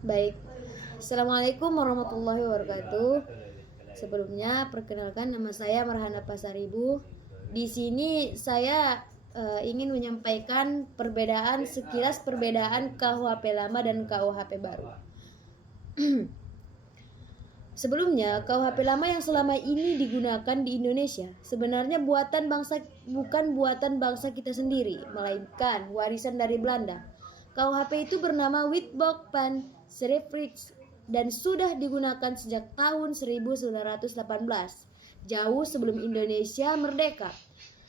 Baik, Assalamualaikum warahmatullahi wabarakatuh. Sebelumnya, perkenalkan nama saya Marhana Pasaribu. Di sini saya ingin menyampaikan sekilas perbedaan KUHP lama dan KUHP baru. Sebelumnya, KUHP lama yang selama ini digunakan di Indonesia sebenarnya bukan buatan bangsa kita sendiri, melainkan warisan dari Belanda. KUHP itu bernama Witboek van Schrift dan sudah digunakan sejak tahun 1918, jauh sebelum Indonesia merdeka.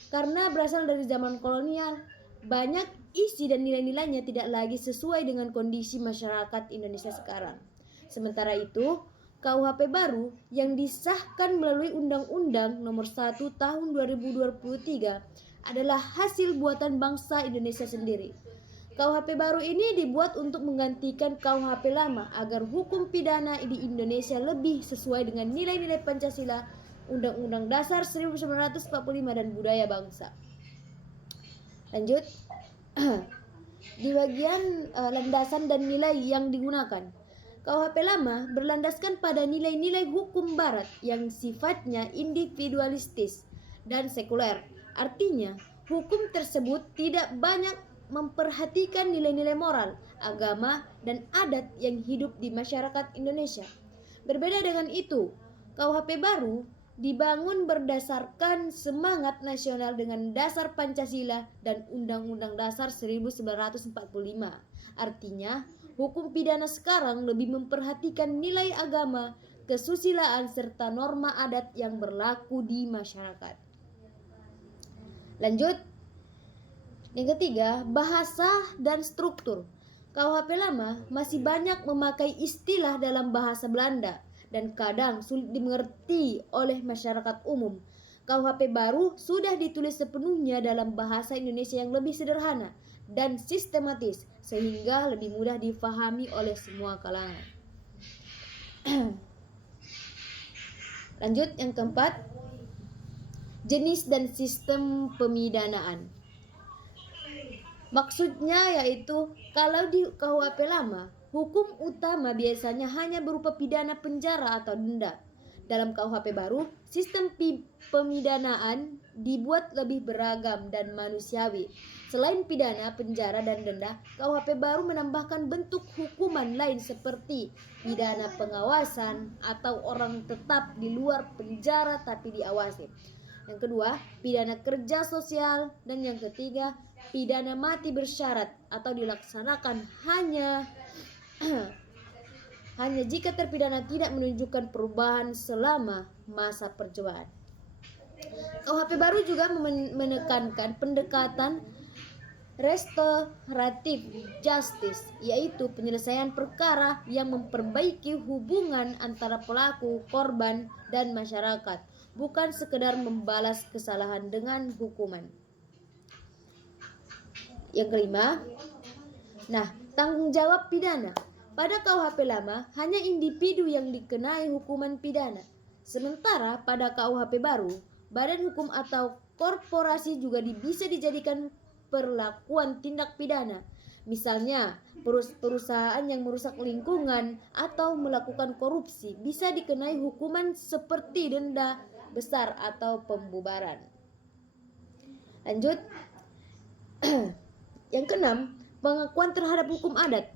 Karena berasal dari zaman kolonial, banyak isi dan nilai-nilainya tidak lagi sesuai dengan kondisi masyarakat Indonesia sekarang. Sementara itu, KUHP baru yang disahkan melalui Undang-Undang Nomor 1 Tahun 2023 adalah hasil buatan bangsa Indonesia sendiri. KUHP baru ini dibuat untuk menggantikan KUHP lama agar hukum pidana di Indonesia lebih sesuai dengan nilai-nilai Pancasila, Undang-Undang Dasar 1945 dan budaya bangsa. Lanjut. Di bagian landasan dan nilai yang digunakan. KUHP lama berlandaskan pada nilai-nilai hukum barat yang sifatnya individualistis dan sekuler. Artinya, hukum tersebut tidak banyak memperhatikan nilai-nilai moral, agama, dan adat yang hidup di masyarakat Indonesia. Berbeda dengan itu, KUHP baru dibangun berdasarkan semangat nasional dengan dasar Pancasila dan Undang-Undang Dasar 1945. Artinya, hukum pidana sekarang lebih memperhatikan nilai agama, kesusilaan, serta norma adat yang berlaku di masyarakat. Lanjut. Yang ketiga, bahasa dan struktur. KUHP lama masih banyak memakai istilah dalam bahasa Belanda dan kadang sulit dimengerti oleh masyarakat umum. KUHP baru sudah ditulis sepenuhnya dalam bahasa Indonesia yang lebih sederhana dan sistematis sehingga lebih mudah difahami oleh semua kalangan. Lanjut, yang keempat, jenis dan sistem pemidanaan. Maksudnya yaitu kalau di KUHP lama, hukum utama biasanya hanya berupa pidana penjara atau denda. Dalam KUHP baru, sistem pemidanaan dibuat lebih beragam dan manusiawi. Selain pidana, penjara, dan denda, KUHP baru menambahkan bentuk hukuman lain seperti pidana pengawasan atau orang tetap di luar penjara tapi diawasi. Yang kedua, pidana kerja sosial, dan yang ketiga, pidana mati bersyarat atau dilaksanakan hanya jika terpidana tidak menunjukkan perubahan selama masa percobaan. KUHP baru juga menekankan pendekatan restoratif justice, yaitu penyelesaian perkara yang memperbaiki hubungan antara pelaku, korban, dan masyarakat, bukan sekedar membalas kesalahan dengan hukuman. Yang kelima, tanggung jawab pidana. Pada KUHP lama, hanya individu yang dikenai hukuman pidana. Sementara pada KUHP baru, badan hukum atau korporasi juga bisa dijadikan perlakuan tindak pidana. Misalnya, perusahaan yang merusak lingkungan atau melakukan korupsi bisa dikenai hukuman seperti denda besar atau pembubaran. Lanjut. Yang keenam, pengakuan terhadap hukum adat.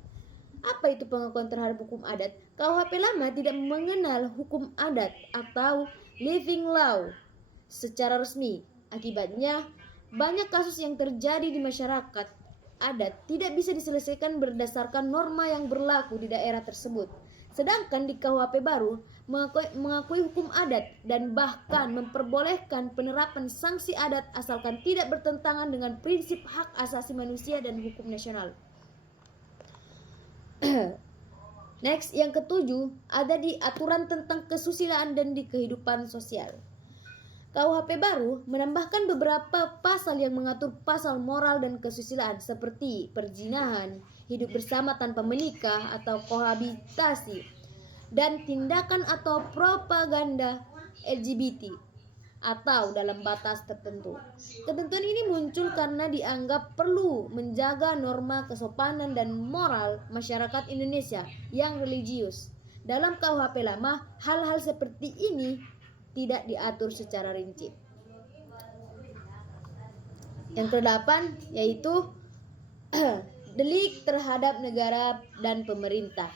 Apa itu pengakuan terhadap hukum adat? KUHP lama tidak mengenal hukum adat atau living law secara resmi. Akibatnya, banyak kasus yang terjadi di masyarakat adat tidak bisa diselesaikan berdasarkan norma yang berlaku di daerah tersebut. Sedangkan di KUHP baru mengakui hukum adat dan bahkan memperbolehkan penerapan sanksi adat asalkan tidak bertentangan dengan prinsip hak asasi manusia dan hukum nasional. Next, yang ketujuh ada di aturan tentang kesusilaan dan di kehidupan sosial. KUHP baru menambahkan beberapa pasal yang mengatur pasal moral dan kesusilaan seperti perzinahan, hidup bersama tanpa menikah atau kohabitasi, dan tindakan atau propaganda LGBT. atau dalam batas tertentu. Ketentuan ini muncul karena dianggap perlu menjaga norma kesopanan dan moral masyarakat Indonesia yang religius. Dalam KUHP lama, hal-hal seperti ini tidak diatur secara rinci. Yang kedelapan yaitu delik terhadap negara dan pemerintah.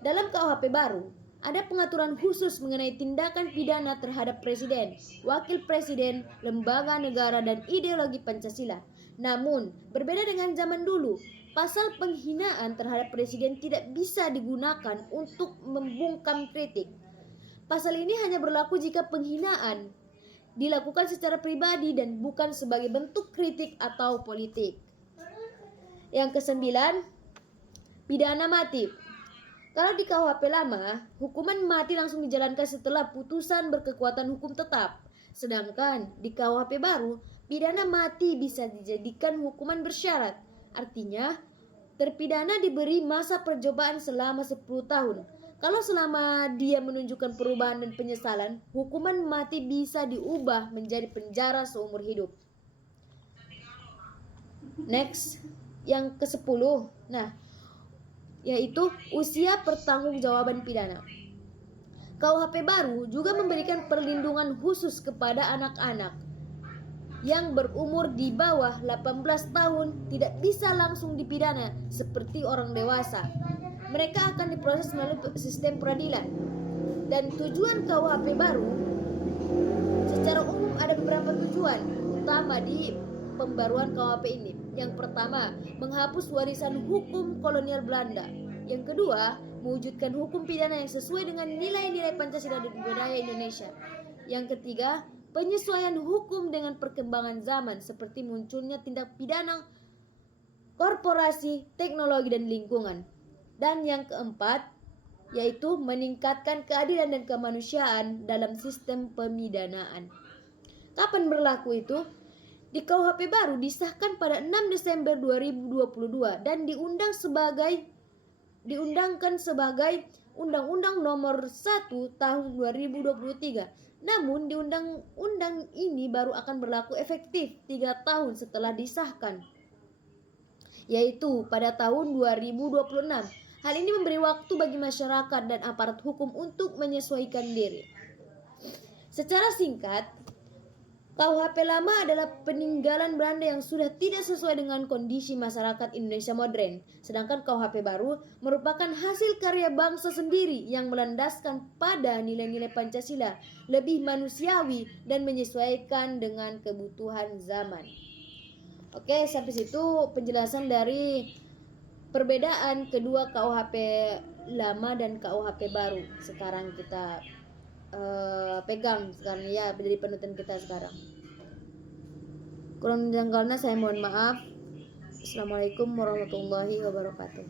Dalam KUHP baru, ada pengaturan khusus mengenai tindakan pidana terhadap presiden, wakil presiden, lembaga negara, dan ideologi Pancasila. Namun, berbeda dengan zaman dulu, pasal penghinaan terhadap presiden tidak bisa digunakan untuk membungkam kritik. Pasal ini hanya berlaku jika penghinaan dilakukan secara pribadi dan bukan sebagai bentuk kritik atau politik. Yang kesembilan, pidana mati. Kalau di KUHP lama, hukuman mati langsung dijalankan setelah putusan berkekuatan hukum tetap. Sedangkan di KUHP baru, pidana mati bisa dijadikan hukuman bersyarat. Artinya, terpidana diberi masa percobaan selama 10 tahun. Kalau selama dia menunjukkan perubahan dan penyesalan, hukuman mati bisa diubah menjadi penjara seumur hidup. Next, yang ke-10. Nah, yaitu usia pertanggungjawaban pidana. KUHP baru juga memberikan perlindungan khusus kepada anak-anak yang berumur di bawah 18 tahun tidak bisa langsung dipidana seperti orang dewasa. Mereka akan diproses melalui sistem peradilan. Dan tujuan KUHP baru secara umum ada beberapa tujuan utama di pembaruan KUHP ini. Yang pertama, menghapus warisan hukum kolonial Belanda. Yang kedua, mewujudkan hukum pidana yang sesuai dengan nilai-nilai Pancasila dan budaya Indonesia. Yang ketiga, penyesuaian hukum dengan perkembangan zaman seperti munculnya tindak pidana korporasi, teknologi, dan lingkungan. Dan yang keempat, yaitu meningkatkan keadilan dan kemanusiaan dalam sistem pemidanaan. Kapan berlaku itu? Di KUHP baru disahkan pada 6 Desember 2022 dan diundangkan sebagai Undang-Undang Nomor 1 Tahun 2023. Namun di undang-undang ini baru akan berlaku efektif 3 tahun setelah disahkan, yaitu pada tahun 2026. Hal ini memberi waktu bagi masyarakat dan aparat hukum untuk menyesuaikan diri. Secara singkat, KUHP lama adalah peninggalan Belanda yang sudah tidak sesuai dengan kondisi masyarakat Indonesia modern. Sedangkan KUHP baru merupakan hasil karya bangsa sendiri yang melandaskan pada nilai-nilai Pancasila, lebih manusiawi dan menyesuaikan dengan kebutuhan zaman. Oke, sampai situ penjelasan dari perbedaan kedua KUHP lama dan KUHP baru. Sekarang kita pegang sekarang ya, dari penutupan kita sekarang. Kurang janggalnya saya mohon maaf. Assalamualaikum warahmatullahi wabarakatuh.